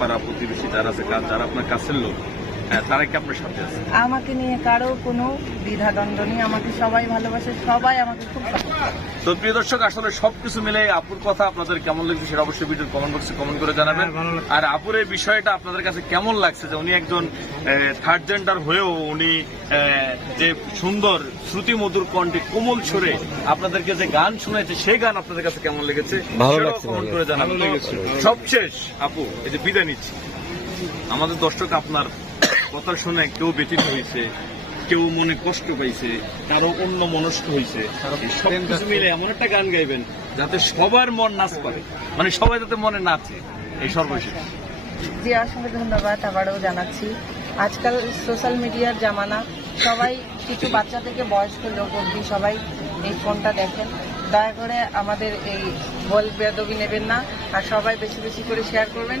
পাড়া প্রতিবেশী যারা আছে, যারা আপনার কাছের লোক, তারা কি আপনার সাথে আছে? আমাকে নিয়ে কারো কোনো দ্বিধাদ্বন্দ্ব নেই, আমাকে সবাই ভালোবাসে, সবাই আমাকে খুব সাপোর্ট করে। তো প্রিয় দর্শক, আসলে সবকিছু মিলে আপুর কথা আপনাদের কেমন লাগছে সেটা অবশ্যই ভিডিওর কমেন্ট বক্সে কমেন্ট করে জানাবেন। আর আপুর এই বিষয়টা আপনাদের কাছে কেমন লাগছে যে উনি একজন থার্ড জেন্ডার হয়েও উনি যে সুন্দর শ্রুতিমধুর কণ্ঠে কোমল সুরে আপনাদেরকে যে গান শোনাইছে সেই গান আপনাদের কাছে কেমন লেগেছে ভালো লাগছে, কমেন্ট করে জানাবেন। সবশেষ আপু, এই যে বিদায় নিচ্ছি, আমাদের দর্শক আপনার কথা শুনে কেউ ব্যথিত হয়েছে, কেউ মনে কষ্ট পাইছে, কারো অন্য মনস্ক হয়েছে, সবকিছু মিলে এমন একটা গান গাইবেন যাতে সবার মন নাচ করে, মানে সবাই যাতে মনে নাচে, এই সর্বশেষ। জি, অসংখ্য ধন্যবাদ আবারও জানাচ্ছি। আজকাল সোশ্যাল মিডিয়ার জামানা, সবাই কিছু বাচ্চা থেকে বয়স্ক লোক অবধি সবাই এই ফোনটা দেখেন। দয়া করে আমাদের এই বল বেয়াদবি নেবেন না, আর সবাই বেশি বেশি করে শেয়ার করবেন।